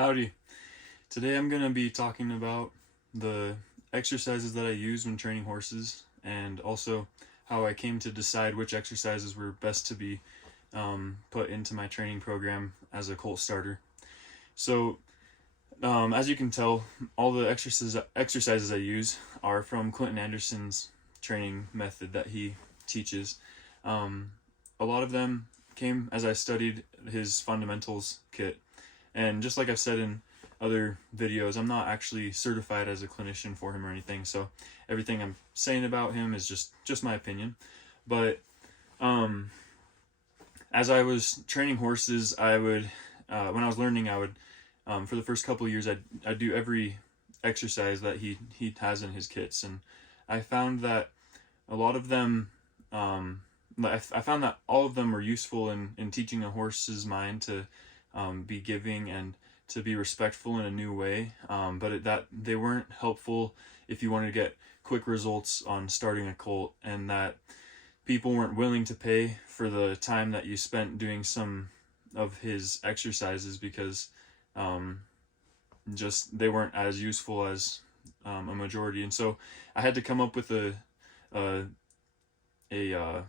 Howdy. Today I'm going to be talking about the exercises that I use when training horses and also how I came to decide which exercises were best to be put into my training program as a colt starter. So, as you can tell, all the exercises I use are from Clinton Anderson's training method that he teaches. Um, a lot of them came as I studied his fundamentals kit. And just like I've said in other videos, I'm not actually certified as a clinician for him or anything, so everything I'm saying about him is just my opinion. But um, as I was training horses, I would when I was learning, I would for the first couple of years I'd do every exercise that he has in his kits, and I found that a lot of them I found that all of them were useful in teaching a horse's mind to be giving and to be respectful in a new way, but that they weren't helpful if you wanted to get quick results on starting a colt, and that people weren't willing to pay for the time that you spent doing some of his exercises because just they weren't as useful as a majority. And so I had to come up with a a, uh,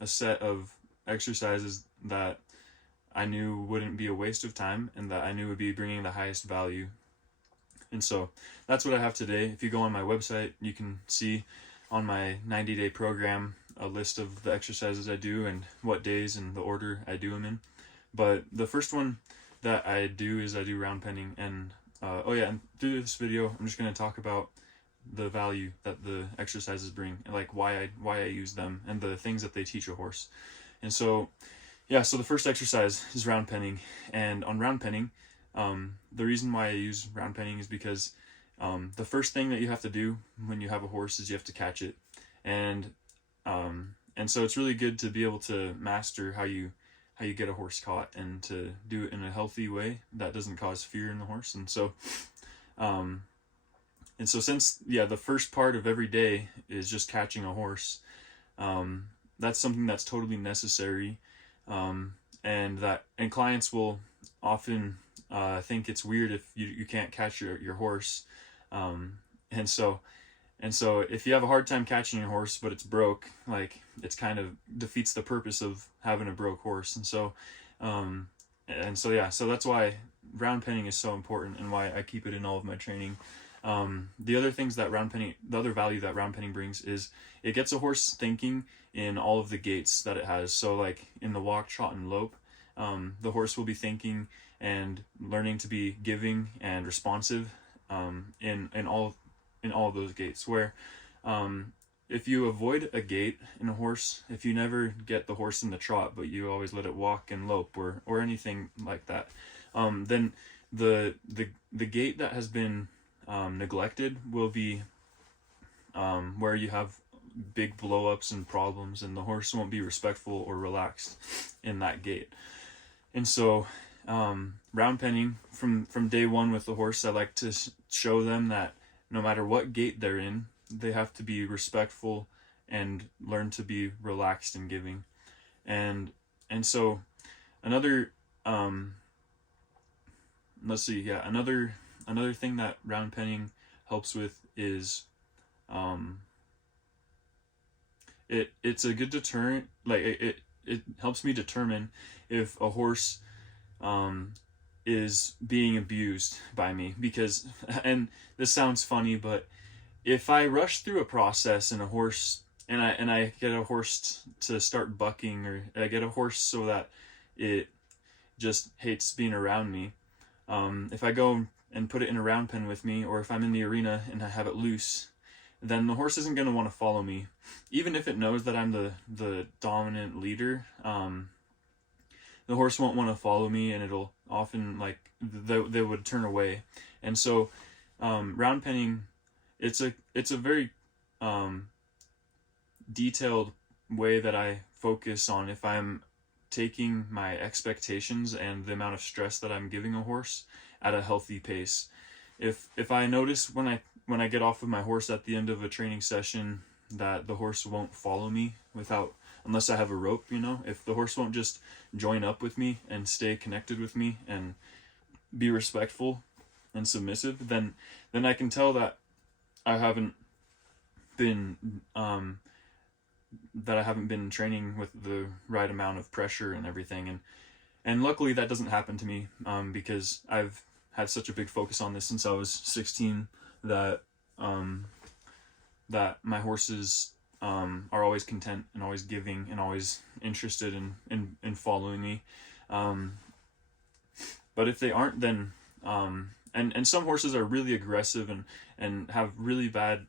a set of exercises that I knew wouldn't be a waste of time and that I knew would be bringing the highest value. And so that's what I have today. If you go on my website, you can see on my 90-day program a list of the exercises I do and what days and the order I do them in. But the first one that I do is I do round penning, and and through this video I'm just going to talk about the value that the exercises bring and like why I use them and the things that they teach a horse. And so so the first exercise is round penning, and on round penning, the reason why I use round penning is because the first thing that you have to do when you have a horse is you have to catch it, and so it's really good to be able to master how you get a horse caught and to do it in a healthy way that doesn't cause fear in the horse. And so since the first part of every day is just catching a horse, that's something that's totally necessary. And clients will often think it's weird if you can't catch your horse. And so if you have a hard time catching your horse but it's broke, like it's kind of defeats the purpose of having a broke horse. So that's why round penning is so important and why I keep it in all of my training. The other value that round penning brings is it gets a horse thinking in all of the gaits that it has. So like in the walk, trot, and lope, the horse will be thinking and learning to be giving and responsive in all of those gaits. Where if you avoid a gait in a horse, if you never get the horse in the trot but you always let it walk and lope or anything like that, then the gait that has been neglected will be where you have big blow-ups and problems, and the horse won't be respectful or relaxed in that gait. And so round penning from day one with the horse, I like to show them that no matter what gait they're in, they have to be respectful and learn to be relaxed and giving. And so another another thing that round penning helps with is it's a good deterrent. Like it helps me determine if a horse is being abused by me, because, and this sounds funny, but if I rush through a process and I get a horse to start bucking, or I get a horse so that it just hates being around me, if I go and put it in a round pen with me, or if I'm in the arena and I have it loose, then the horse isn't going to want to follow me. Even if it knows that I'm the dominant leader, the horse won't want to follow me, and it'll often, like, they would turn away. And so round penning, it's a very detailed way that I focus on if I'm taking my expectations and the amount of stress that I'm giving a horse at a healthy pace. If I notice when I get off of my horse at the end of a training session that the horse won't follow me unless I have a rope, if the horse won't just join up with me and stay connected with me and be respectful and submissive, then I can tell that I haven't been training with the right amount of pressure and everything. And luckily that doesn't happen to me, because I've had such a big focus on this since I was 16, that that my horses are always content and always giving and always interested in following me. But if they aren't, then and some horses are really aggressive and have really bad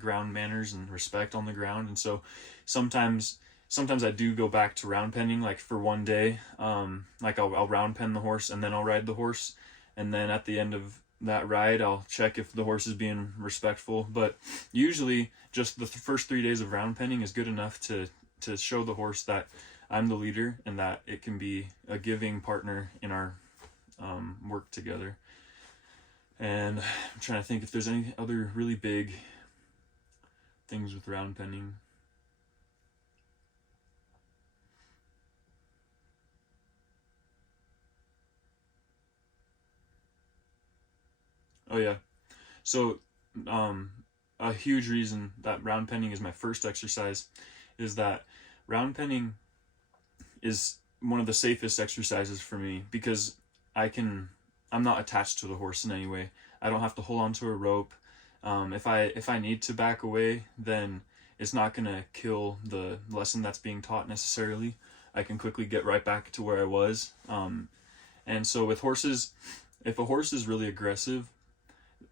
ground manners and respect on the ground. And so sometimes I do go back to round penning, like for one day. Like I'll round pen the horse and then I'll ride the horse, and then at the end of that ride I'll check if the horse is being respectful. But usually just the first 3 days of round penning is good enough to show the horse that I'm the leader and that it can be a giving partner in our work together. And I'm trying to think if there's any other really big things with round penning. Oh yeah. So a huge reason that round penning is my first exercise is that round penning is one of the safest exercises for me, because I'm not attached to the horse in any way. I don't have to hold on to a rope. If I need to back away, then it's not gonna kill the lesson that's being taught necessarily. I can quickly get right back to where I was. And so with horses, if a horse is really aggressive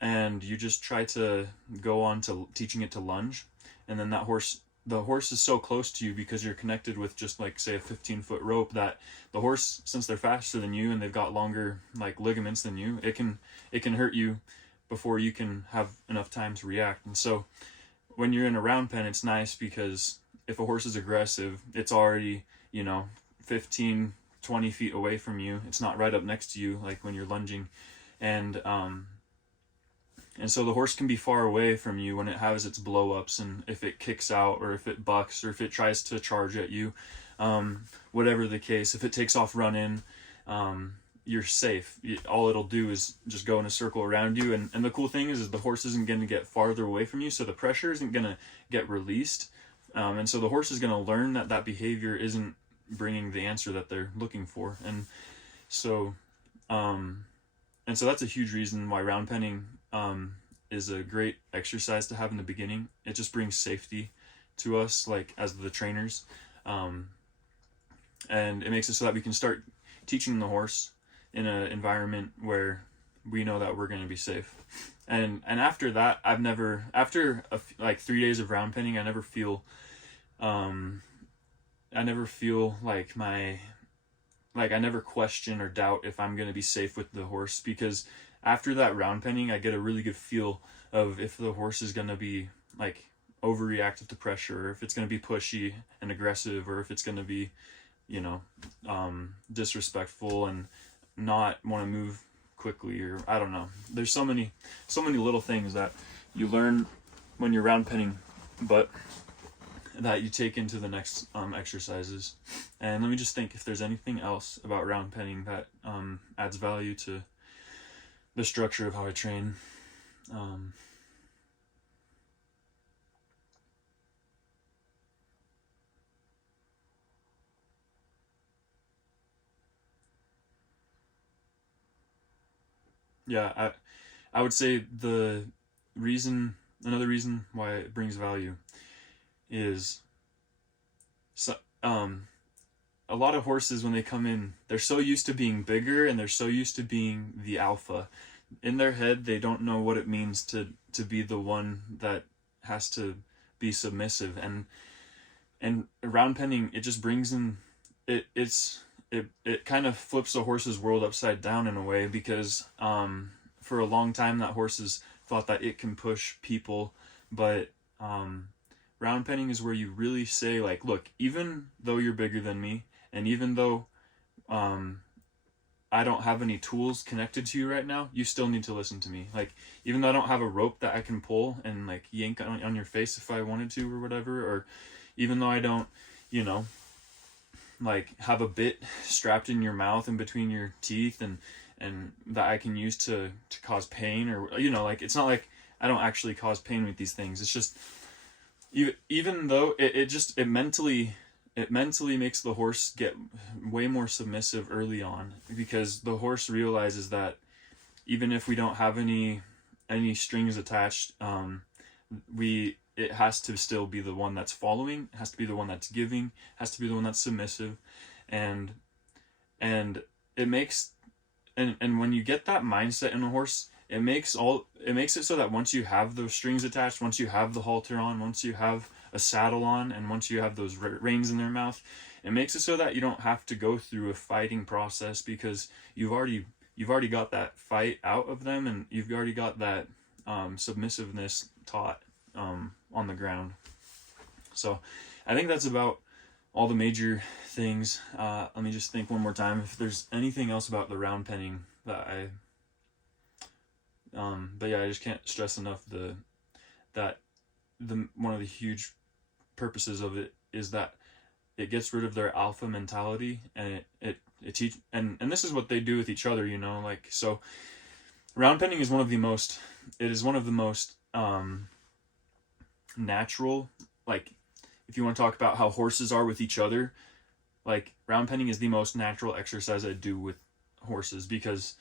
and you just try to go on to teaching it to lunge, and then the horse is so close to you because you're connected with just like say a 15-foot rope, that the horse, since they're faster than you and they've got longer like ligaments than you, it can hurt you before you can have enough time to react. And so when you're in a round pen, it's nice because if a horse is aggressive, it's already 15-20 feet away from you. It's not right up next to you like when you're lunging. And so the horse can be far away from you when it has its blow-ups, and if it kicks out or if it bucks or if it tries to charge at you, whatever the case, if it takes off running, you're safe. All it'll do is just go in a circle around you. And the cool thing is the horse isn't going to get farther away from you, so the pressure isn't going to get released. And so the horse is going to learn that behavior isn't bringing the answer that they're looking for. And so that's a huge reason why round penning is a great exercise to have in the beginning. It just brings safety to us, like as the trainers, and it makes it so that we can start teaching the horse in an environment where we know that we're going to be safe. And after that, after 3 days of round penning, I never feel like I never question or doubt if I'm going to be safe with the horse, because after that round penning, I get a really good feel of if the horse is going to be like overreactive to pressure, or if it's going to be pushy and aggressive, or if it's going to be, disrespectful and not want to move quickly, or I don't know. There's so many little things that you learn when you're round penning, but that you take into the next exercises. And let me just think if there's anything else about round penning that adds value to the structure of how I train. Yeah, I would say another reason why it brings value is a lot of horses, when they come in, they're so used to being bigger and they're so used to being the alpha. In their head, they don't know what it means to be the one that has to be submissive. And round penning, it just brings in it kind of flips a horse's world upside down in a way, because for a long time that horse has thought that it can push people, but round penning is where you really say, like, look, even though you're bigger than me, and even though I don't have any tools connected to you right now, you still need to listen to me. Like, even though I don't have a rope that I can pull and like yank on your face if I wanted to or whatever, or even though I don't, like have a bit strapped in your mouth in between your teeth, and that I can use to cause pain, or like it's not like I don't actually cause pain with these things. It's just even though it mentally makes the horse get way more submissive early on, because the horse realizes that even if we don't have any strings attached, it has to still be the one that's following, it has to be the one that's giving, has to be the one that's submissive, and and it makes and when you get that mindset in a horse, it makes it so that once you have those strings attached, once you have the halter on, once you have a saddle on, and once you have those reins in their mouth, it makes it so that you don't have to go through a fighting process, because you've already got that fight out of them, and you've already got that submissiveness taught on the ground. So I think that's about all the major things. Let me just think one more time if there's anything else about the round penning that but yeah, I just can't stress enough that one of the huge purposes of it is that it gets rid of their alpha mentality, and it teach and this is what they do with each other, like, so round penning is one of the most natural, like, if you want to talk about how horses are with each other, like, round penning is the most natural exercise I do with horses, because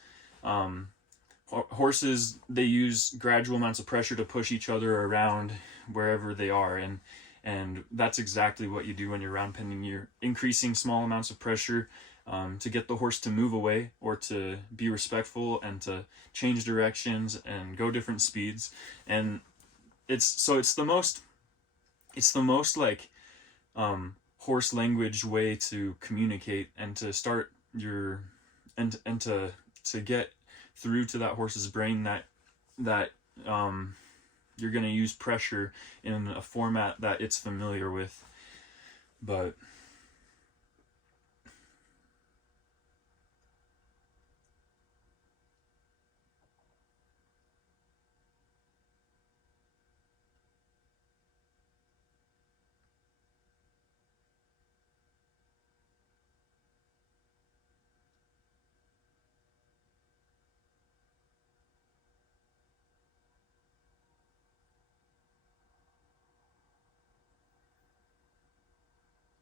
horses, they use gradual amounts of pressure to push each other around wherever they are, and that's exactly what you do when you're round penning. You're increasing small amounts of pressure to get the horse to move away, or to be respectful, and to change directions and go different speeds. And it's the most like horse language way to communicate, and to start your and to get through to that horse's brain that you're going to use pressure in a format that it's familiar with. But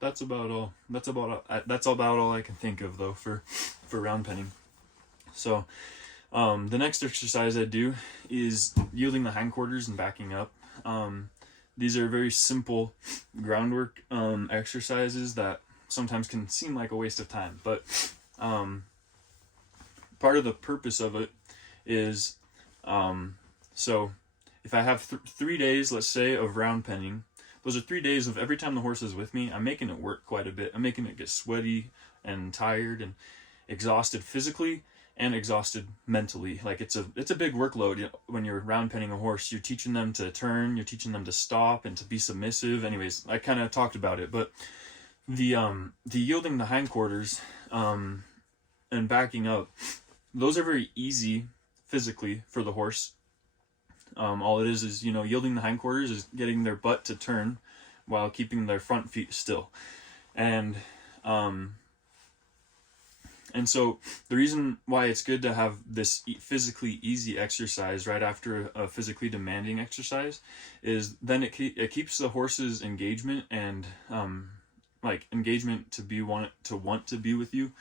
that's about all I can think of, though, for round penning. So the next exercise I do is yielding the hindquarters and backing up. These are very simple groundwork exercises that sometimes can seem like a waste of time, but part of the purpose of it is, so if I have 3 days, let's say, of round penning, those are 3 days of every time the horse is with me, I'm making it work quite a bit. I'm making it get sweaty and tired and exhausted physically and exhausted mentally. Like, it's a big workload. When you're round penning a horse, you're teaching them to turn, you're teaching them to stop and to be submissive. Anyways, I kind of talked about it, but the yielding the hindquarters and backing up, those are very easy physically for the horse. All it is yielding the hindquarters is getting their butt to turn while keeping their front feet still. And so the reason why it's good to have this physically easy exercise right after a physically demanding exercise is then it keeps the horse's engagement and engagement to want to be with you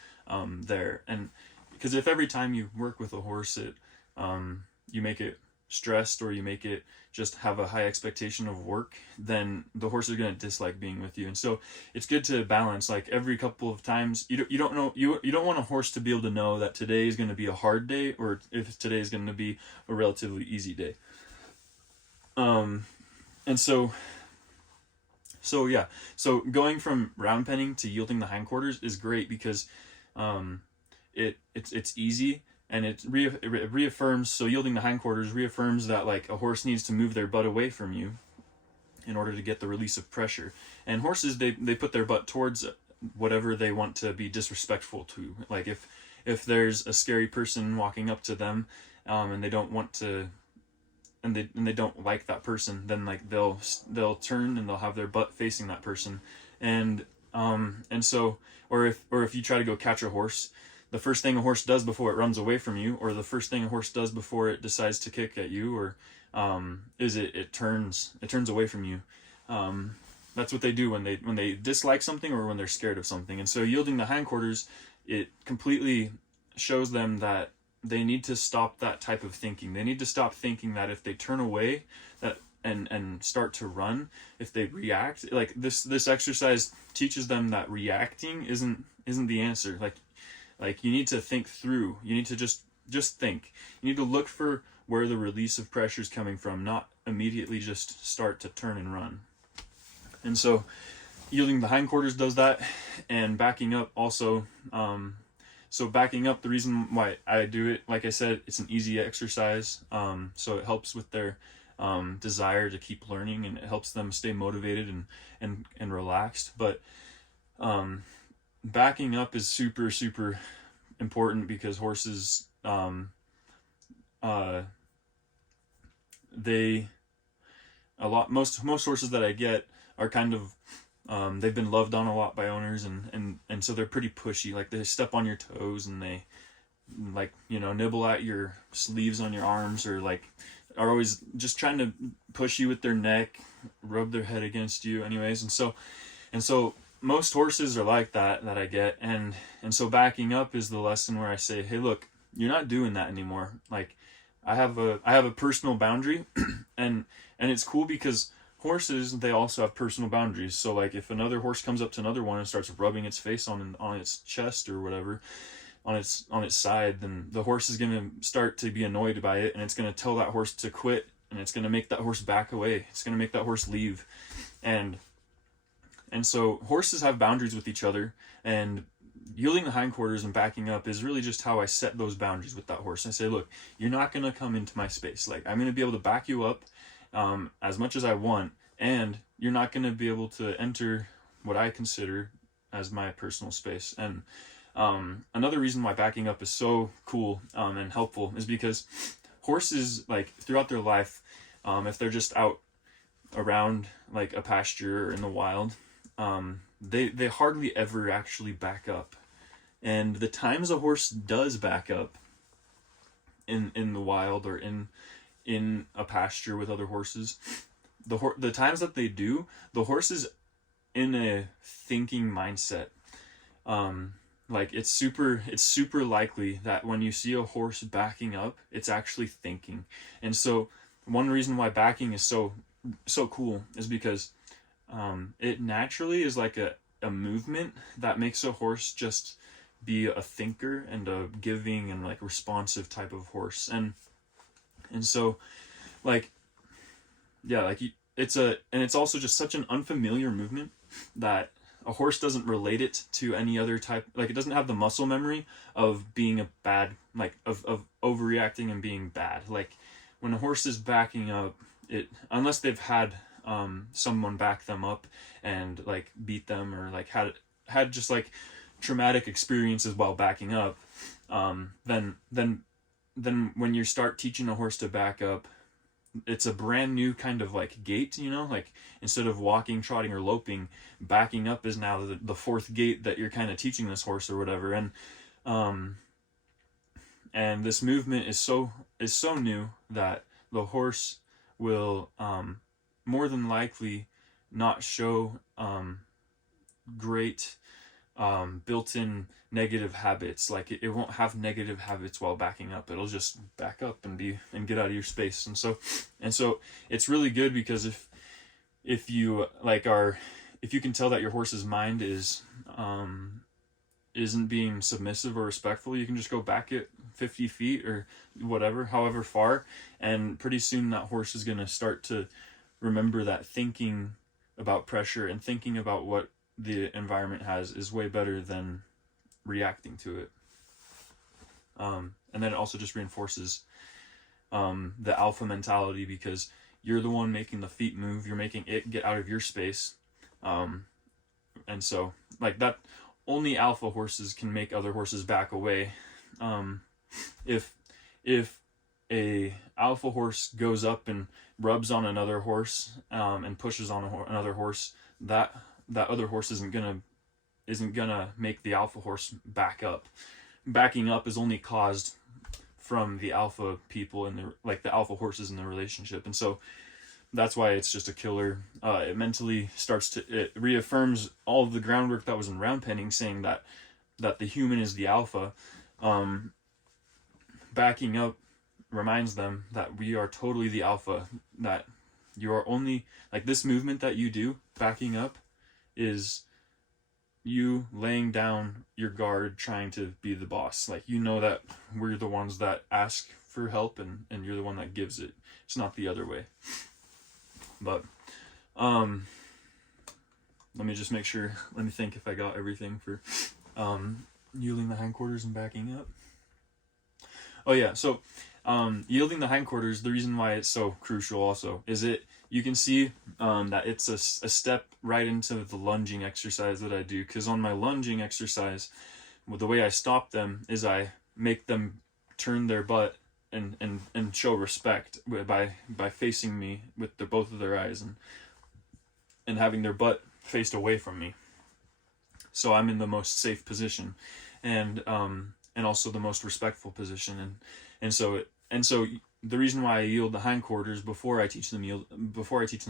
there. And because if every time you work with a horse you make it stressed, or you make it just have a high expectation of work, then the horse is going to dislike being with you. And so it's good to balance, like, every couple of times. You don't want a horse to be able to know that today is going to be a hard day, or if today is going to be a relatively easy day. And so yeah, so going from round penning to yielding the hindquarters is great, because it's easy. And it reaffirms, so yielding the hindquarters reaffirms that, like, a horse needs to move their butt away from you in order to get the release of pressure. And horses, they put their butt towards whatever they want to be disrespectful to. Like, if there's a scary person walking up to them, and they don't want to, and they don't like that person, then, like, they'll turn and they'll have their butt facing that person. And And so, or if you try to go catch a horse, the first thing a horse does before it runs away from you, or the first thing a horse does before it decides to kick at you, or is it turns away from you. That's what they do when they dislike something or when they're scared of something. And so yielding the hindquarters, it completely shows them that they need to stop that type of thinking. They need to stop thinking that if they turn away, that and start to run, if they react, like this exercise teaches them that reacting isn't the answer. Like you need to think through. You need to just think. You need to look for where the release of pressure is coming from, not immediately just start to turn and run. And so yielding the hindquarters does that, and backing up also. So backing up, the reason why I do it, like I said, it's an easy exercise. So it helps with their desire to keep learning, and it helps them stay motivated and relaxed. But backing up is super, super important because horses, most horses that I get are kind of, they've been loved on a lot by owners, and so they're pretty pushy. Like they step on your toes, and they nibble at your sleeves on your arms, or like are always just trying to push you with their neck, rub their head against you anyways. And so most horses are like that I get. And so backing up is the lesson where I say, hey, look, you're not doing that anymore. Like I have a personal boundary and it's cool because horses, they also have personal boundaries. So like if another horse comes up to another one and starts rubbing its face on its chest or whatever, on its side, then the horse is going to start to be annoyed by it, and it's going to tell that horse to quit, and it's going to make that horse back away. It's going to make that horse leave. And so horses have boundaries with each other, and yielding the hindquarters and backing up is really just how I set those boundaries with that horse. I say, look, you're not going to come into my space. Like I'm going to be able to back you up as much as I want, and you're not going to be able to enter what I consider as my personal space. And another reason why backing up is so cool and helpful is because horses, like throughout their life, if they're just out around like a pasture or in the wild, they hardly ever actually back up. And the times a horse does back up in the wild or in a pasture with other horses, the times that they do, the horse is in a thinking mindset. Like it's super likely that when you see a horse backing up, it's actually thinking. And so one reason why backing is so cool is because it naturally is like a movement that makes a horse just be a thinker and a giving and like responsive type of horse. And so like, yeah, like it's also just such an unfamiliar movement that a horse doesn't relate it to any other type. Like it doesn't have the muscle memory of being a bad, like of overreacting and being bad. Like when a horse is backing up, unless they've had someone back them up and like beat them, or like had just like traumatic experiences while backing up, then when you start teaching a horse to back up, it's a brand new kind of like gait, like instead of walking, trotting, or loping, backing up is now the fourth gait that you're kind of teaching this horse or whatever. And this movement is so new that the horse will more than likely not show great built-in negative habits. Like it won't have negative habits while backing up. It'll just back up and get out of your space. And so it's really good because if you can tell that your horse's mind isn't being submissive or respectful, you can just go back it 50 feet or whatever, however far, and pretty soon that horse is going to start to remember that thinking about pressure and thinking about what the environment has is way better than reacting to it. And then it also just reinforces the alpha mentality, because you're the one making the feet move, you're making it get out of your space. And so like that, only alpha horses can make other horses back away. If a alpha horse goes up and rubs on another horse and pushes on another horse, that other horse isn't gonna isn't gonna make the alpha horse back up. Backing up is only caused from the alpha people and the alpha horses in the relationship, and so that's why it's just a killer. It mentally it reaffirms all of the groundwork that was in round penning, saying that the human is the alpha. Backing up reminds them that we are totally the alpha, that you are only, like, this movement that you do, backing up, is you laying down your guard, trying to be the boss. Like, you know that we're the ones that ask for help, and you're the one that gives it. It's not the other way. But let me just make sure, let me think if I got everything for yielding the hindquarters and backing up. Oh yeah, so yielding the hindquarters, the reason why it's so crucial also is you can see that it's a step right into the lunging exercise that I do, because on my lunging exercise, the way I stop them is I make them turn their butt and show respect by facing me with both of their eyes and having their butt faced away from me. So I'm in the most safe position, and also the most respectful position, and so the reason why I yield the hindquarters before I teach them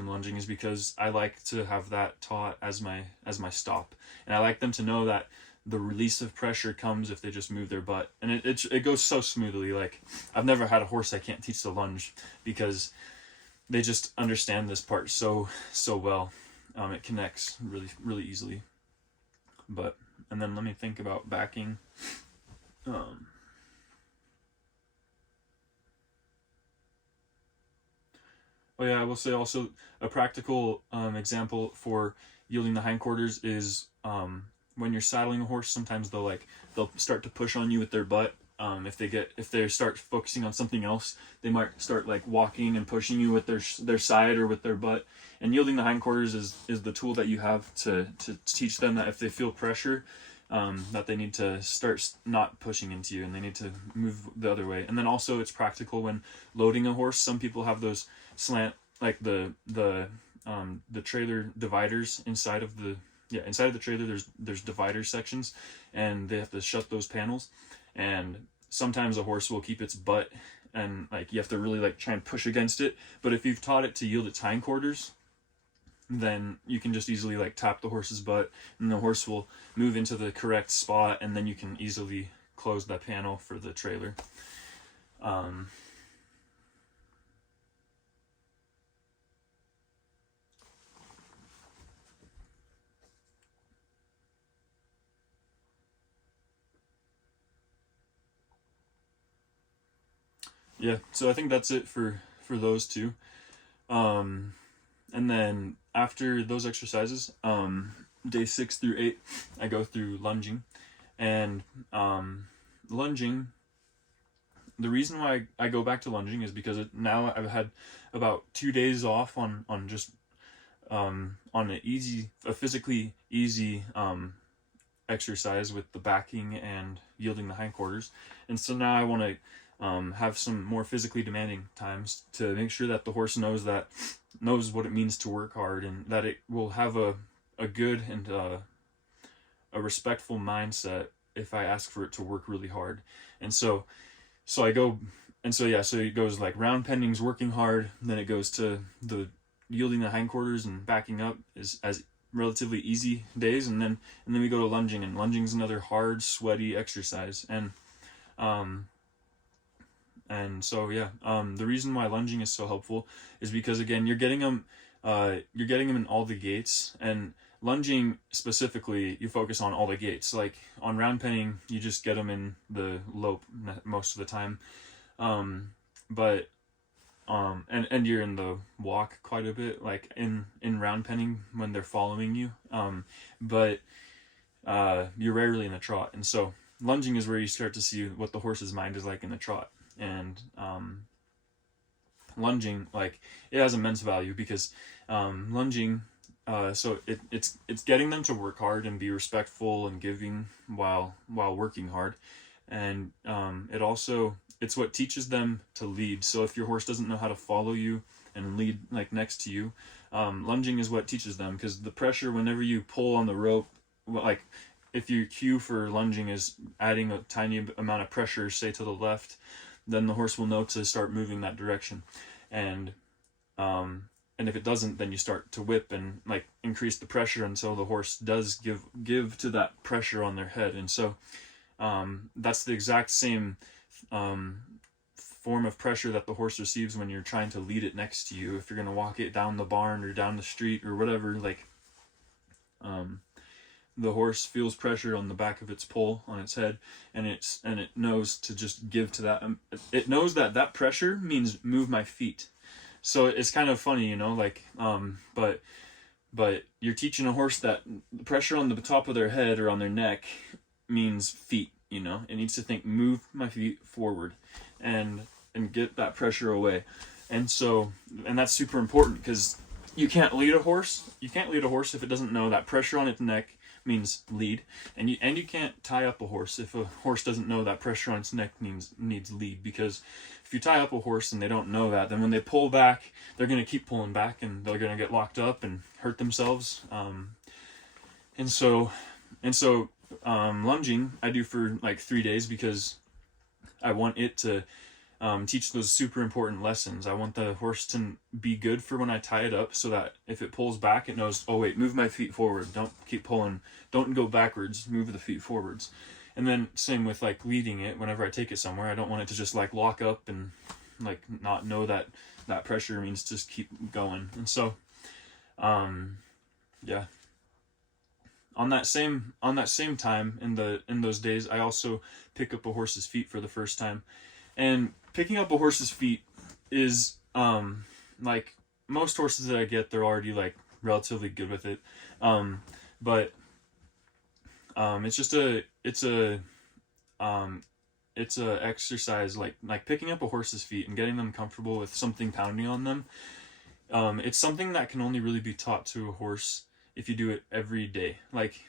lunging is because I like to have that taught as my stop, and I like them to know that the release of pressure comes if they just move their butt, and it goes so smoothly. Like, I've never had a horse I can't teach the lunge, because they just understand this part so well. It connects really, really easily. But, and then let me think about backing. Oh yeah, I will say also a practical example for yielding the hindquarters is when you're saddling a horse. Sometimes they'll start to push on you with their butt. If they start focusing on something else, they might start like walking and pushing you with their side or with their butt. And yielding the hindquarters is the tool that you have to teach them that if they feel pressure, that they need to start not pushing into you, and they need to move the other way. And then also it's practical when loading a horse. Some people have those slant, like the trailer dividers inside of the trailer. There's divider sections, and they have to shut those panels. And sometimes a horse will keep its butt, and like you have to really like try and push against it. But if you've taught it to yield its hindquarters, then you can just easily like tap the horse's butt, and the horse will move into the correct spot, and then you can easily close that panel for the trailer. Yeah, so I think that's it for those two. And then after those exercises, day 6 through 8, I go through lunging. And lunging, the reason why I go back to lunging is because now I've had about 2 days off on just on a physically easy exercise with the backing and yielding the hindquarters. And so now I want to have some more physically demanding times to make sure that the horse knows what it means to work hard, and that it will have a good and a respectful mindset if I ask for it to work really hard. And so it goes like round pendings, working hard, then it goes to the yielding the hindquarters and backing up as relatively easy days, and then we go to lunging, and lunging is another hard, sweaty exercise. And so the reason why lunging is so helpful is because, again, you're getting them in all the gaits. And lunging specifically, you focus on all the gaits. Like on round penning, you just get them in the lope most of the time, but you're in the walk quite a bit, like in round penning when they're following you, but you're rarely in the trot. And so lunging is where you start to see what the horse's mind is like in the trot. And lunging, like, it has immense value because lunging, so it's getting them to work hard and be respectful and giving while working hard. And it's what teaches them to lead. So if your horse doesn't know how to follow you and lead like next to you, lunging is what teaches them, because the pressure whenever you pull on the rope, like if your cue for lunging is adding a tiny amount of pressure, say to the left, then the horse will know to start moving that direction. And and if it doesn't, then you start to whip and like increase the pressure until the horse does give to that pressure on their head. And so that's the exact same form of pressure that the horse receives when you're trying to lead it next to you. If you're going to walk it down the barn or down the street or whatever, like the horse feels pressure on the back of its poll on its head, and it knows to just give to that. It knows that that pressure means move my feet. So it's kind of funny, you know, like but you're teaching a horse that the pressure on the top of their head or on their neck means feet. You know, it needs to think, move my feet forward, and get that pressure away. And so, and that's super important, because you can't lead a horse. You can't lead a horse if it doesn't know that pressure on its neck means lead, and you can't tie up a horse if a horse doesn't know that pressure on its neck needs lead. Because if you tie up a horse and they don't know that, then when they pull back, they're going to keep pulling back, and they're going to get locked up and hurt themselves. And so lunging I do for like 3 days, because I want it to teach those super important lessons. I want the horse to be good for when I tie it up, so that if it pulls back, it knows, oh wait, move my feet forward, don't keep pulling, don't go backwards, move the feet forwards. And then same with like leading it. Whenever I take it somewhere, I don't want it to just like lock up and like not know that that pressure means just keep going. And so yeah, on that same time in those days, I also pick up a horse's feet for the first time. And picking up a horse's feet is like most horses that I get, they're already like relatively good with it. But it's a exercise like picking up a horse's feet and getting them comfortable with something pounding on them. It's something that can only really be taught to a horse if you do it every day. Like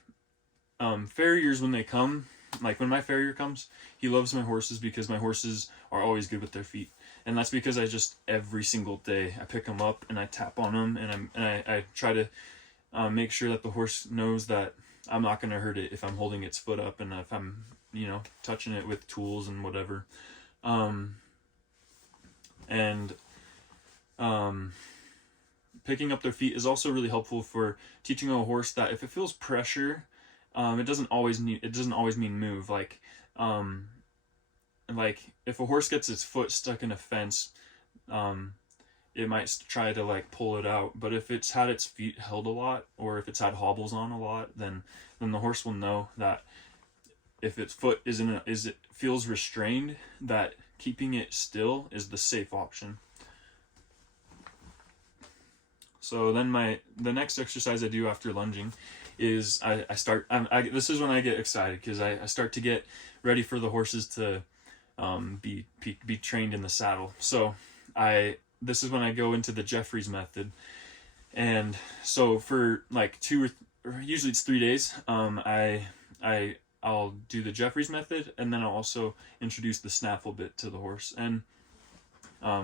farriers, when they come, like when my farrier comes, he loves my horses because my horses are always good with their feet. And that's because I just every single day I pick them up and I tap on them, and I try to make sure that the horse knows that I'm not going to hurt it if I'm holding its foot up, and if I'm, you know, touching it with tools and whatever. Picking up their feet is also really helpful for teaching a horse that if it feels pressure, it doesn't always mean move. Like if a horse gets its foot stuck in a fence, it might try to like pull it out. But if it's had its feet held a lot, or if it's had hobbles on a lot, then the horse will know that if its foot it feels restrained, that keeping it still is the safe option. So then the next exercise I do after lunging is this is when I get excited, because I start to get ready for the horses to be trained in the saddle. So this is when I go into the Jeffries method. And so for like usually it's 3 days, I'll do the Jeffries method, and then I'll also introduce the snaffle bit to the horse. And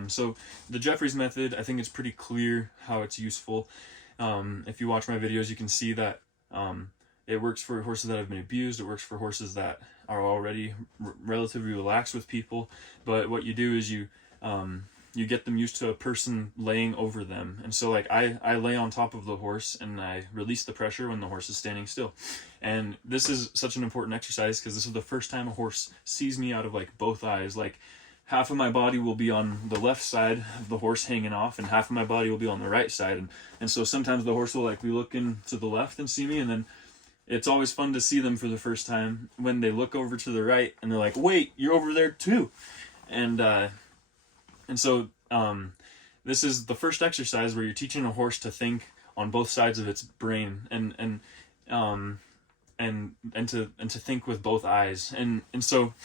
so the Jeffries method, I think it's pretty clear how it's useful. If you watch my videos, you can see that it works for horses that have been abused. It works for horses that are already relatively relaxed with people. But what you do is you get them used to a person laying over them. And so like I lay on top of the horse, and I release the pressure when the horse is standing still. And this is such an important exercise, because this is the first time a horse sees me out of like both eyes. Like half of my body will be on the left side of the horse hanging off, and half of my body will be on the right side. And so sometimes the horse will like be looking to the left and see me, and then it's always fun to see them for the first time when they look over to the right and they're like, wait, you're over there too. And so this is the first exercise where you're teaching a horse to think on both sides of its brain, and to think with both eyes. And so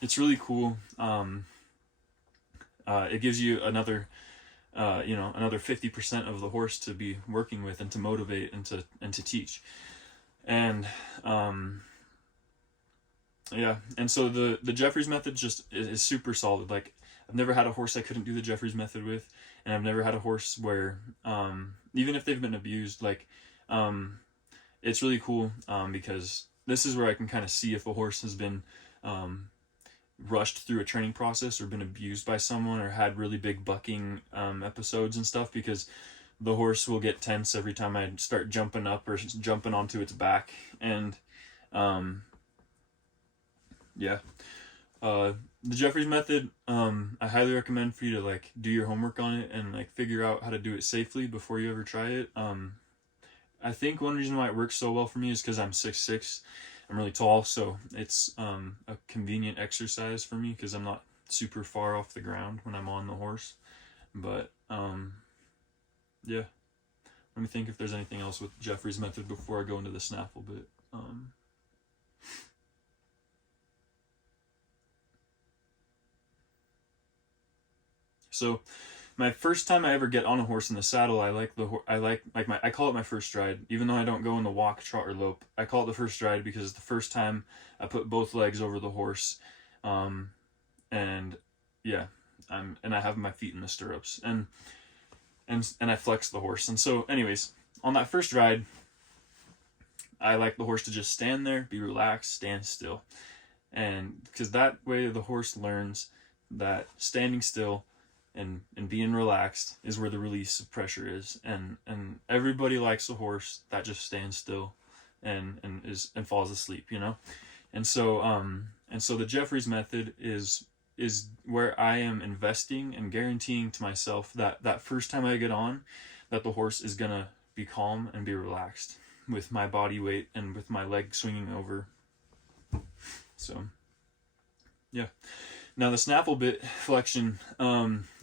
it's really cool. It gives you another 50% of the horse to be working with, and to motivate, and to teach. And and so the Jeffries method just is super solid. Like I've never had a horse I couldn't do the Jeffries method with, and I've never had a horse where even if they've been abused, like it's really cool because this is where I can kind of see if a horse has been rushed through a training process or been abused by someone or had really big bucking episodes and stuff, because the horse will get tense every time I start jumping up or jumping onto its back. And yeah, the Jeffries method, I highly recommend for you to like do your homework on it and like figure out how to do it safely before you ever try it. I think one reason why it works so well for me is because I'm 6'6". I'm really tall, so it's a convenient exercise for me because I'm not super far off the ground when I'm on the horse. But yeah, let me think if there's anything else with Jeffries method before I go into the snaffle bit. So my first time I ever get on a horse in the saddle, I call it my first stride. Even though I don't go in the walk, trot, or lope, I call it the first stride because it's the first time I put both legs over the horse, and yeah, and I have my feet in the stirrups, and I flex the horse. And so, anyways, on that first ride, I like the horse to just stand there, be relaxed, stand still, and because that way the horse learns that standing still and being relaxed is where the release of pressure is, and everybody likes a horse that just stands still and falls asleep, you know. And so the Jeffries method is where I am investing and guaranteeing to myself that first time I get on, that the horse is gonna be calm and be relaxed with my body weight and with my leg swinging over. So yeah. Now the snaffle bit flexion,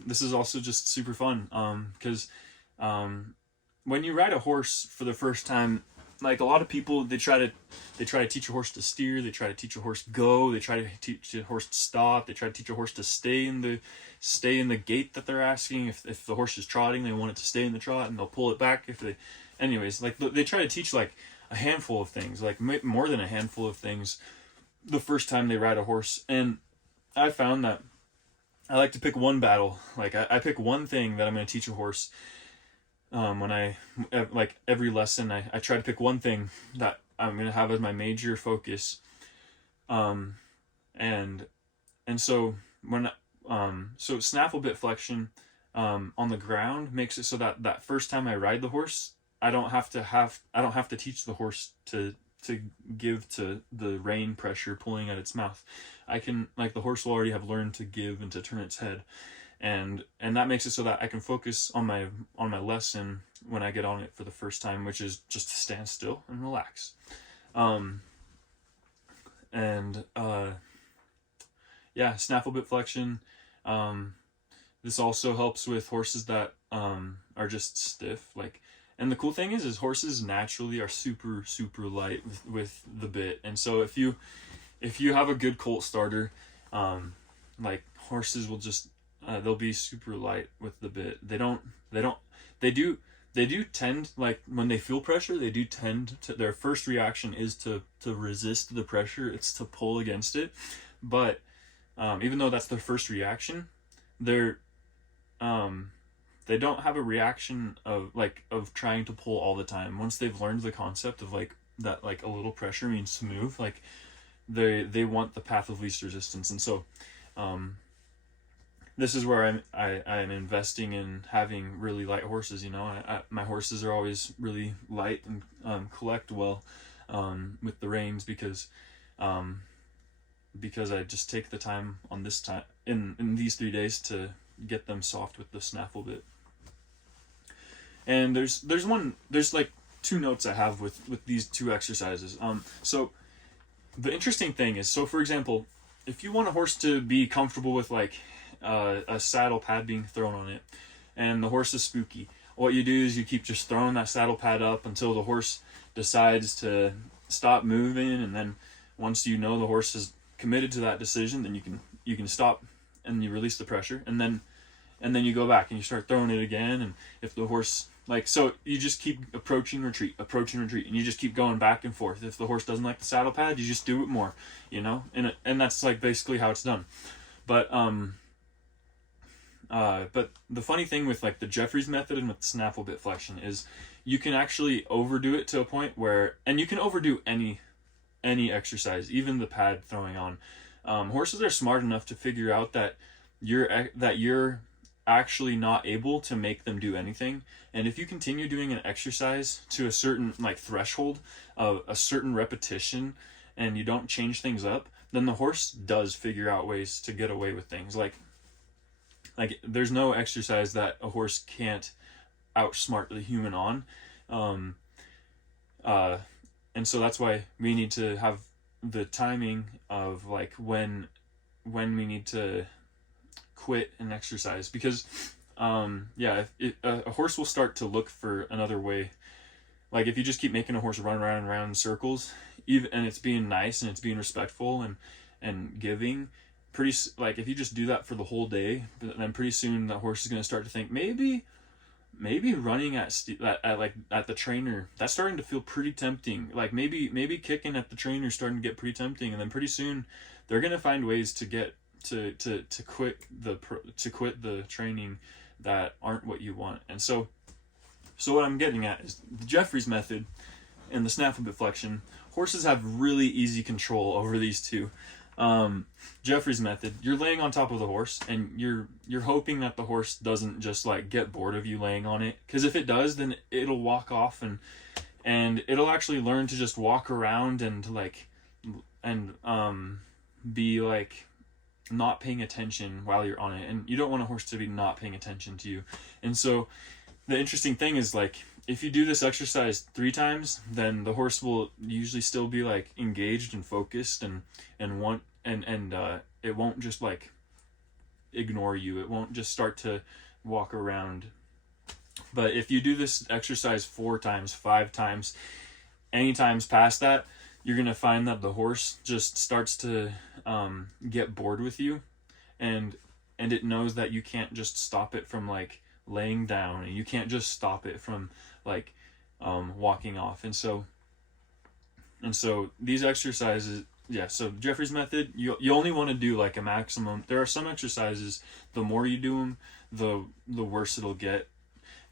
this is also just super fun, because when you ride a horse for the first time, like a lot of people, they try to teach a horse to steer, they try to teach a horse go, they try to teach a horse to stop, they try to teach a horse to stay in the gait that they're asking. If the horse is trotting, they want it to stay in the trot, and they'll pull it back anyways, like they try to teach like a handful of things, like more than a handful of things, the first time they ride a horse. And I found that I like to pick one battle. Like I pick one thing that I'm going to teach a horse. When I, like every lesson, I try to pick one thing that I'm going to have as my major focus. And so so snaffle bit flexion, on the ground makes it so that first time I ride the horse, I don't have to teach the horse to give to the rein pressure pulling at its mouth. I can, like, the horse will already have learned to give and to turn its head, and that makes it so that I can focus on my lesson when I get on it for the first time, which is just to stand still and relax. Yeah, snaffle bit flexion. This also helps with horses that are just stiff, like. And the cool thing is horses naturally are super, super light with the bit. And so if you have a good colt starter, like horses will just, they'll be super light with the bit. They do tend, like when they feel pressure, they do tend to, their first reaction is to resist the pressure. It's to pull against it. But, even though that's their first reaction, they don't have a reaction of trying to pull all the time. Once they've learned the concept of like that, like a little pressure means smooth, like they want the path of least resistance. And so this is where I'm investing in having really light horses. You know, my horses are always really light and collect well with the reins, because I just take the time on this time in these 3 days to get them soft with the snaffle bit. And there's like 2 notes I have with these 2 exercises. So the interesting thing is, so for example, if you want a horse to be comfortable with like a saddle pad being thrown on it, and the horse is spooky, what you do is you keep just throwing that saddle pad up until the horse decides to stop moving, and then once you know the horse is committed to that decision, then you can stop and you release the pressure, and then you go back and you start throwing it again. And if the horse, like, so you just keep approaching, retreat, and you just keep going back and forth. If the horse doesn't like the saddle pad, you just do it more, you know, and that's like basically how it's done. But the funny thing with like the Jeffries method and with the snaffle bit flexion is you can actually overdo it to a point where, and you can overdo any any exercise, even the pad throwing on. Horses are smart enough to figure out that you're actually not able to make them do anything. And if you continue doing an exercise to a certain like threshold of a certain repetition, and you don't change things up, then the horse does figure out ways to get away with things. Like there's no exercise that a horse can't outsmart the human on. Um, and so that's why we need to have the timing of like when we need to quit an exercise, because a horse will start to look for another way. Like if you just keep making a horse run around and around in circles, and it's being nice and it's being respectful and giving, like if you just do that for the whole day, then pretty soon the horse is going to start to think maybe running at the trainer, that's starting to feel pretty tempting. Like maybe kicking at the trainer is starting to get pretty tempting, and then pretty soon they're going to find ways to get to quit the training that aren't what you want. And so what I'm getting at is the Jeffries method and the snaffle bit flexion. Horses have really easy control over these two. Jeffries method, you're laying on top of the horse, and you're hoping that the horse doesn't just like get bored of you laying on it, because if it does, then it'll walk off and it'll actually learn to just walk around and be like not paying attention while you're on it. And you don't want a horse to be not paying attention to you. And so the interesting thing is, like, if you do this exercise 3 times, then the horse will usually still be like engaged and focused and it won't just like ignore you. It won't just start to walk around. But if you do this exercise 4 times, 5 times, any times past that, you're going to find that the horse just starts to get bored with you, and it knows that you can't just stop it from like laying down, and you can't just stop it from like walking off. And so these exercises, so Jeffries method, you only want to do like a maximum. There are some exercises, the more you do them, the worse it'll get.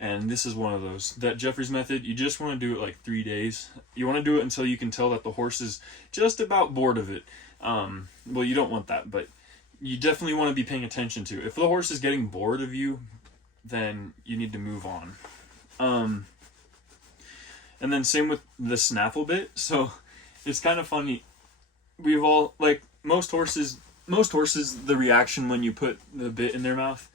And this is one of those. That Jeffries method, you just want to do it like 3 days. You want to do it until you can tell that the horse is just about bored of it. Well, you don't want that, but you definitely want to be paying attention to it. If the horse is getting bored of you, then you need to move on. And then same with the snaffle bit. So it's kind of funny. We've all, like, most horses, the reaction when you put the bit in their mouth,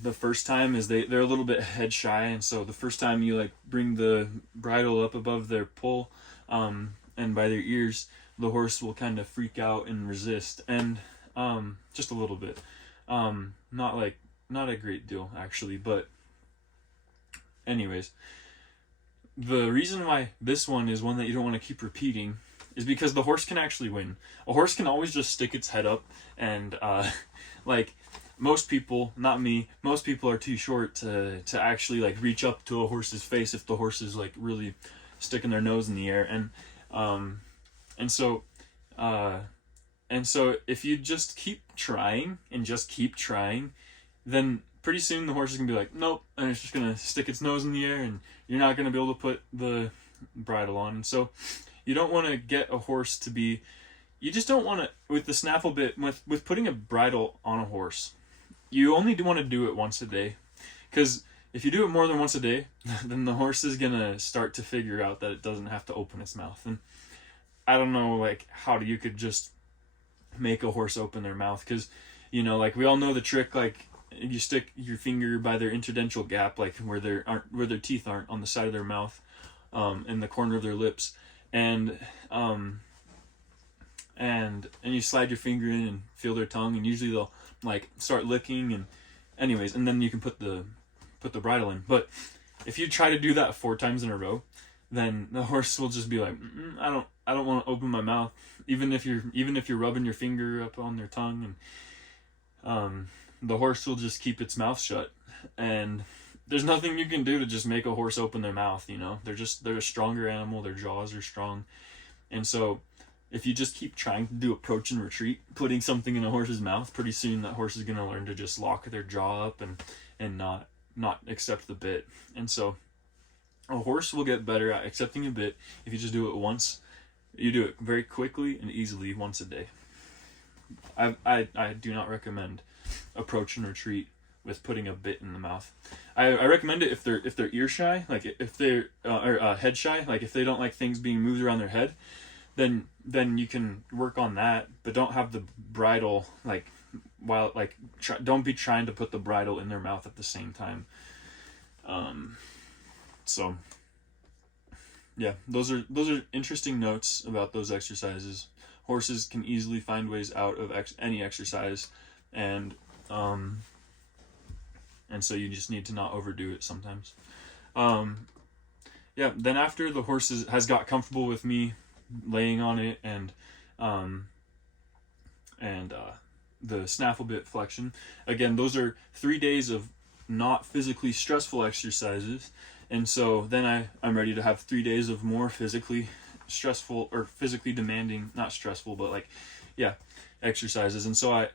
the first time is they're a little bit head shy. And so the first time you like bring the bridle up above their poll, and by their ears, the horse will kind of freak out and resist. And, just a little bit, not a great deal actually, but anyways, the reason why this one is one that you don't want to keep repeating is because the horse can actually win. A horse can always just stick its head up and, like, most people, not me, most people are too short to actually like reach up to a horse's face if the horse is like really sticking their nose in the air. And so if you just keep trying, then pretty soon the horse is gonna be like, nope, and it's just gonna stick its nose in the air, and you're not gonna be able to put the bridle on. And so you don't want to get a horse to be, you just don't want to, with the snaffle bit, with putting a bridle on a horse, you only want to do it once a day, because if you do it more than once a day, then the horse is gonna start to figure out that it doesn't have to open its mouth. And I don't know, like, how you could just make a horse open their mouth, because, you know, like, we all know the trick, like, you stick your finger by their interdental gap, like where their teeth aren't, on the side of their mouth, in the corner of their lips, and you slide your finger in and feel their tongue, and usually they'll like start licking, and anyways, and then you can put the bridle in. But if you try to do that 4 times in a row, then the horse will just be like, I don't want to open my mouth, even if you're rubbing your finger up on their tongue, and the horse will just keep its mouth shut. And there's nothing you can do to just make a horse open their mouth, you know. They're a stronger animal, their jaws are strong. And so if you just keep trying to do approach and retreat, putting something in a horse's mouth, pretty soon that horse is going to learn to just lock their jaw up and not accept the bit. And so a horse will get better at accepting a bit if you just do it once You do it very quickly and easily once a day. I do not recommend approach and retreat with putting a bit in the mouth. I recommend it if they're ear shy, like if they're or head shy, like if they don't like things being moved around their head, then you can work on that, but don't have the bridle like while like don't be trying to put the bridle in their mouth at the same time. So yeah, those are interesting notes about those exercises. Horses can easily find ways out of any exercise, and so you just need to not overdo it sometimes. Yeah, then after the horse has got comfortable with me laying on it and the snaffle bit flexion, again, those are 3 days of not physically stressful exercises, and so then I'm ready to have 3 days of more physically stressful or physically demanding, not stressful, but like, yeah, exercises. And so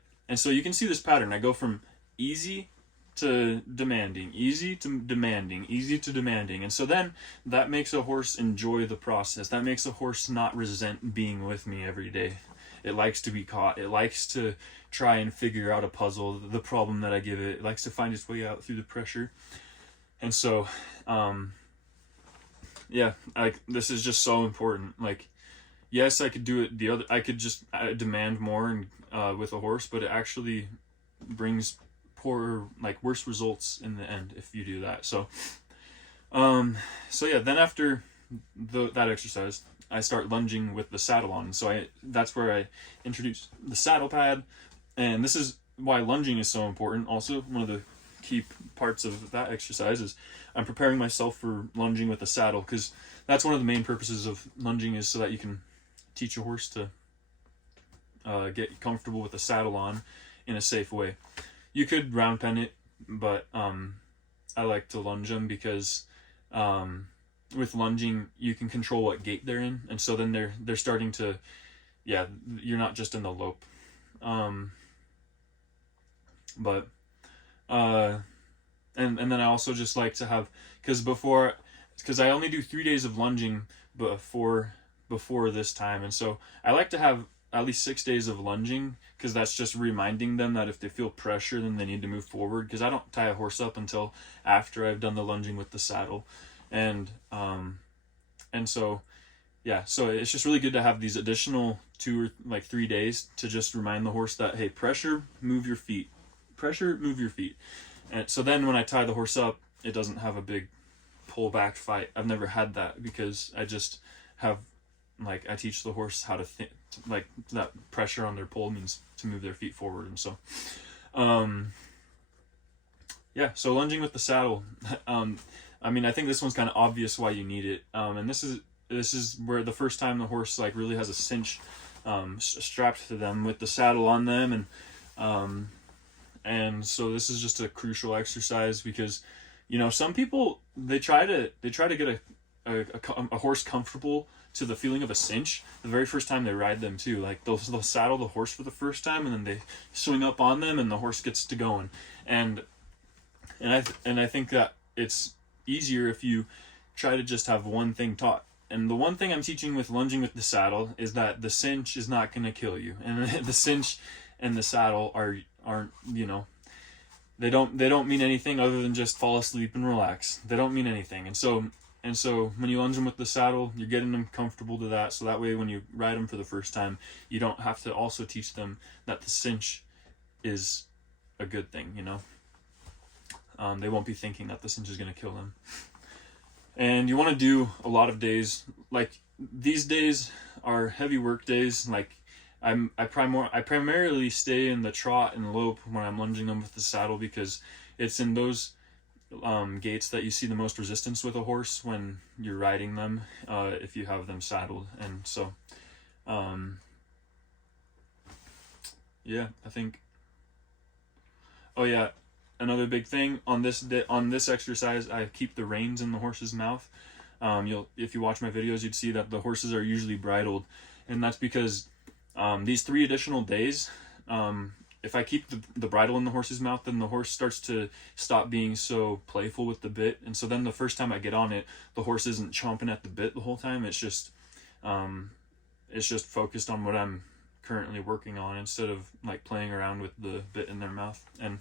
you can see this pattern. I go from easy to demanding, easy to demanding, easy to demanding. And so then that makes a horse enjoy the process. That makes a horse not resent being with me every day. It likes to be caught. It likes to try and figure out a puzzle, the problem that I give it. It likes to find its way out through the pressure. And so, yeah, like this is just so important. Like, yes, I could do it I could just demand more and with a horse, but it actually brings worse results in the end if you do that. So yeah, then after that exercise, I start lunging with the saddle on. So that's where I introduce the saddle pad, and this is why lunging is so important. Also, one of the key parts of that exercise is I'm preparing myself for lunging with the saddle, because that's one of the main purposes of lunging, is so that you can teach a horse to get comfortable with the saddle on in a safe way. You could round pen it, but I like to lunge them because with lunging you can control what gait they're in, and so then they're starting to, yeah, you're not just in the lope. But and then I also just like to have, because I only do 3 days of lunging before this time, and so I like to have at least 6 days of lunging, because that's just reminding them that if they feel pressure, then they need to move forward, because I don't tie a horse up until after I've done the lunging with the saddle. And so yeah, so it's just really good to have these additional 2 or 3 days to just remind the horse that, hey, pressure, move your feet, pressure, move your feet. And so then when I tie the horse up, it doesn't have a big pull back fight. I've never had that, because I just have, I teach the horse how to think, that pressure on their pole means to move their feet forward. And so yeah, so lunging with the saddle, I mean, I think this one's kind of obvious why you need it, and this is where the first time the horse really has a cinch strapped to them with the saddle on them, and so this is just a crucial exercise, because some people, they try to get a horse comfortable to the feeling of a cinch the very first time they ride them too. Like they'll saddle the horse for the first time, and then they swing up on them, and the horse gets to going. And I think that it's easier if you try to just have one thing taught. And the one thing I'm teaching with lunging with the saddle is that the cinch is not going to kill you, and the cinch and the saddle aren't they don't mean anything other than just fall asleep and relax. They don't mean anything. And so when you lunge them with the saddle, you're getting them comfortable to that, so that way when you ride them for the first time, you don't have to also teach them that the cinch is a good thing. They won't be thinking that the cinch is going to kill them. And you want to do a lot of days. Like, these days are heavy work days. Like, I primarily stay in the trot and lope when I'm lunging them with the saddle, because it's in those gaits that you see the most resistance with a horse when you're riding them, if you have them saddled. And so yeah, I think, oh yeah, another big thing on this exercise, I keep the reins in the horse's mouth. If you watch my videos, you'd see that the horses are usually bridled, and that's because these 3 additional days, if I keep the bridle in the horse's mouth, then the horse starts to stop being so playful with the bit. And so then the first time I get on it, the horse isn't chomping at the bit the whole time. It's just it's just focused on what I'm currently working on instead of like playing around with the bit in their mouth. And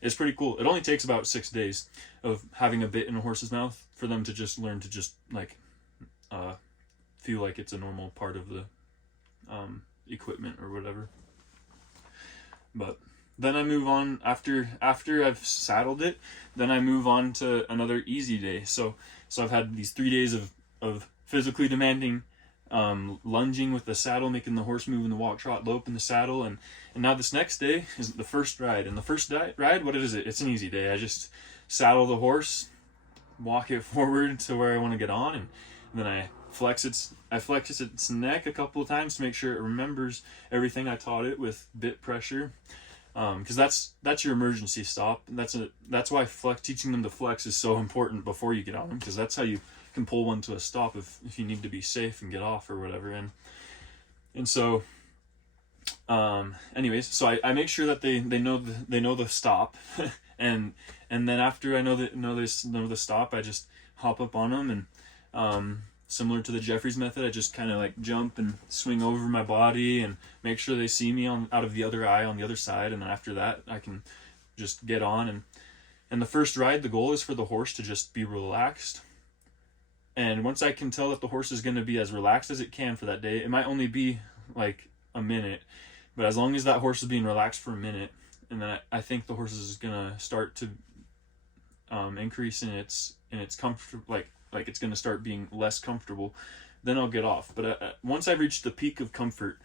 it's pretty cool. It only takes about 6 days of having a bit in a horse's mouth for them to just learn to just like feel like it's a normal part of the equipment or whatever. But then I move on after I've saddled it. Then I move on to another easy day. So I've had these 3 days of physically demanding lunging with the saddle, making the horse move in the walk, trot, lope in the saddle, and now this next day is the first ride. And the first ride, what is it? It's an easy day. I just saddle the horse, walk it forward to where I want to get on, and then I flex its neck a couple of times to make sure it remembers everything I taught it with bit pressure. Because that's your emergency stop. That's why teaching them to flex is so important before you get on them, because that's how you can pull one to a stop if you need to be safe and get off or whatever. And so anyways, so I make sure that they know the stop, and then after I know the stop, I just hop up on them, and similar to the Jeffries method, I just kind of like jump and swing over my body and make sure they see me out of the other eye on the other side, and then after that I can just get on. And the first ride, the goal is for the horse to just be relaxed. And once I can tell that the horse is going to be as relaxed as it can for that day, it might only be like a minute, but as long as that horse is being relaxed for a minute, and then I think the horse is going to start to increase in its comfort, like it's going to start being less comfortable, then I'll get off. But once I've reached the peak of comfort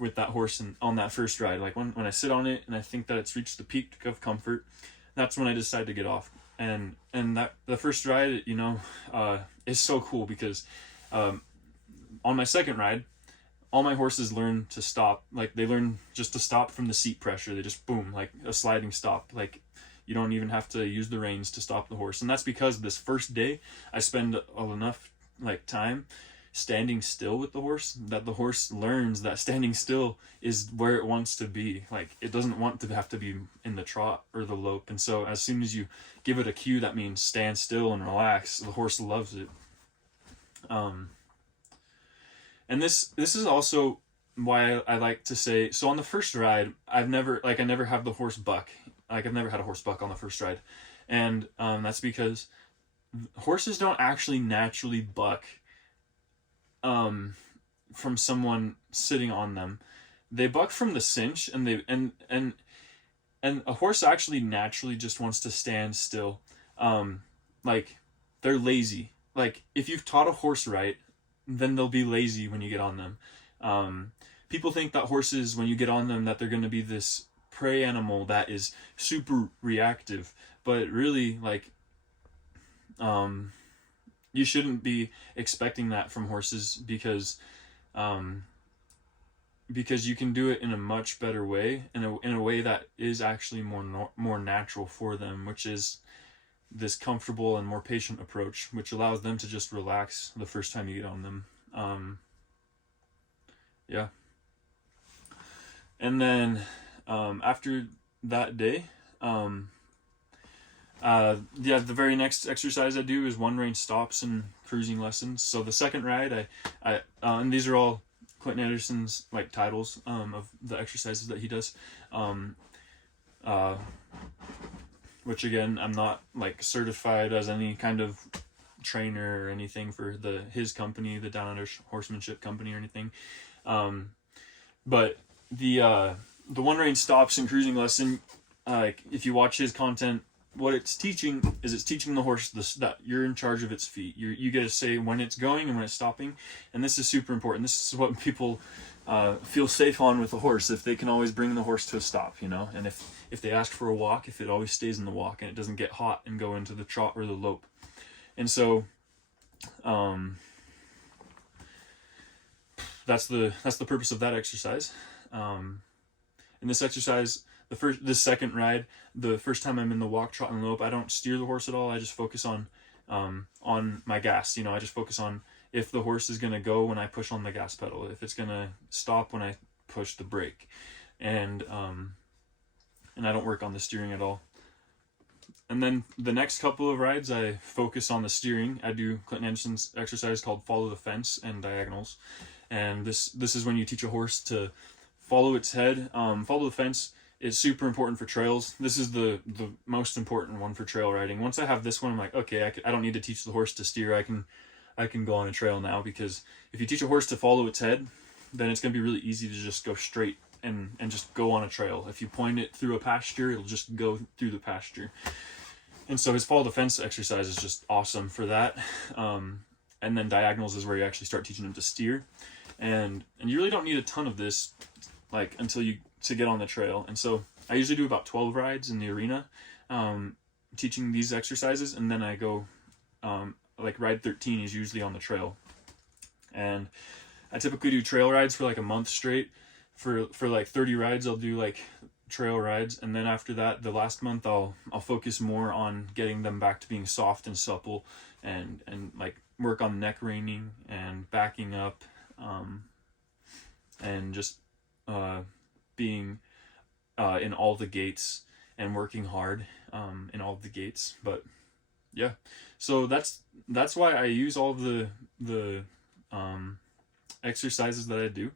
with that horse and on that first ride, like when I sit on it and I think that it's reached the peak of comfort, that's when I decide to get off. And that the first ride, is so cool because on my second ride, all my horses learn to stop. Like they learn just to stop from the seat pressure. They just boom, like a sliding stop. Like you don't even have to use the reins to stop the horse. And that's because this first day I spend enough like time standing still with the horse that the horse learns that standing still is where it wants to be. Like it doesn't want to have to be in the trot or the lope. And so as soon as you give it a cue that means stand still and relax, the horse loves it. And this is also why I like to say, so on the first ride, I never have the horse buck. Like I've never had a horse buck on the first ride. And that's because horses don't actually naturally buck from someone sitting on them. They buck from the cinch, and a horse actually naturally just wants to stand still. Like they're lazy. Like if you've taught a horse right, then they'll be lazy when you get on them. People think that horses, when you get on them, that they're going to be this prey animal that is super reactive, but really, like, you shouldn't be expecting that from horses because you can do it in a much better way, in a way that is actually more natural for them, which is this comfortable and more patient approach, which allows them to just relax the first time you get on them. Yeah. And then after that day, the very next exercise I do is one range stops and cruising lessons. So the second ride, and these are all Clinton Anderson's like titles of the exercises that he does. Which again, I'm not like certified as any kind of trainer or anything for his company, the Down Under Horsemanship Company or anything. But the one range stops and cruising lesson, like if you watch his content, what it's teaching the horse that you're in charge of its feet. You get to say when it's going and when it's stopping, and this is super important. This is what people feel safe on with a horse, if they can always bring the horse to a stop, and if they ask for a walk, if it always stays in the walk and it doesn't get hot and go into the trot or the lope. And so that's the purpose of that exercise. In this exercise, this second ride, the first time I'm in the walk, trot, and lope, I don't steer the horse at all. I just focus on my gas. I just focus on if the horse is going to go when I push on the gas pedal, if it's going to stop when I push the brake, and I don't work on the steering at all. And then the next couple of rides, I focus on the steering. I do Clinton Anderson's exercise called follow the fence and diagonals. And this is when you teach a horse to follow its head, follow the fence. It's super important for trails. This is the most important one for trail riding. Once I have this one, I'm like, okay, I don't need to teach the horse to steer. I can go on a trail now, because if you teach a horse to follow its head, then it's going to be really easy to just go straight and just go on a trail. If you point it through a pasture, it'll just go through the pasture. And so his follow the fence exercise is just awesome for that. And then diagonals is where you actually start teaching him to steer. And you really don't need a ton of this, like, to get on the trail. And so I usually do about 12 rides in the arena, teaching these exercises, and then I go, like ride 13 is usually on the trail. And I typically do trail rides for like a month straight. For like 30 rides, I'll do like trail rides, and then after that, the last month I'll focus more on getting them back to being soft and supple, and like work on neck reining and backing up, and just being in all the gaits and working hard in all the gaits. But yeah, so that's why I use all the exercises that I do.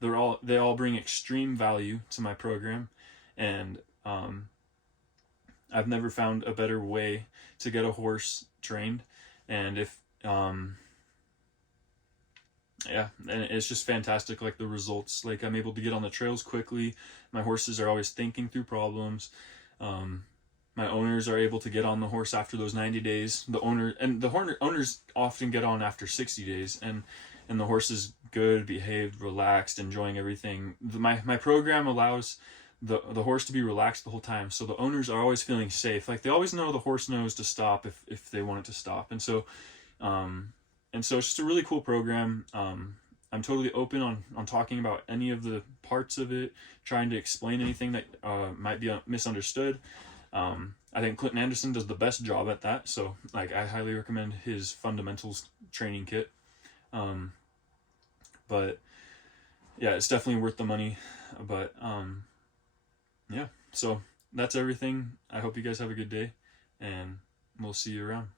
They all bring extreme value to my program, and I've never found a better way to get a horse trained. And if yeah, and it's just fantastic, like the results. Like, I'm able to get on the trails quickly. My horses are always thinking through problems. My owners are able to get on the horse after those 90 days. The owners often get on after 60 days, and the horse is good, behaved, relaxed, enjoying everything. My program allows the horse to be relaxed the whole time, so the owners are always feeling safe. Like, they always know the horse knows to stop if they want it to stop. And so it's just a really cool program. I'm totally open on talking about any of the parts of it, trying to explain anything that might be misunderstood. I think Clinton Anderson does the best job at that, so like I highly recommend his fundamentals training kit. But yeah, it's definitely worth the money. But yeah, so that's everything. I hope you guys have a good day, and we'll see you around.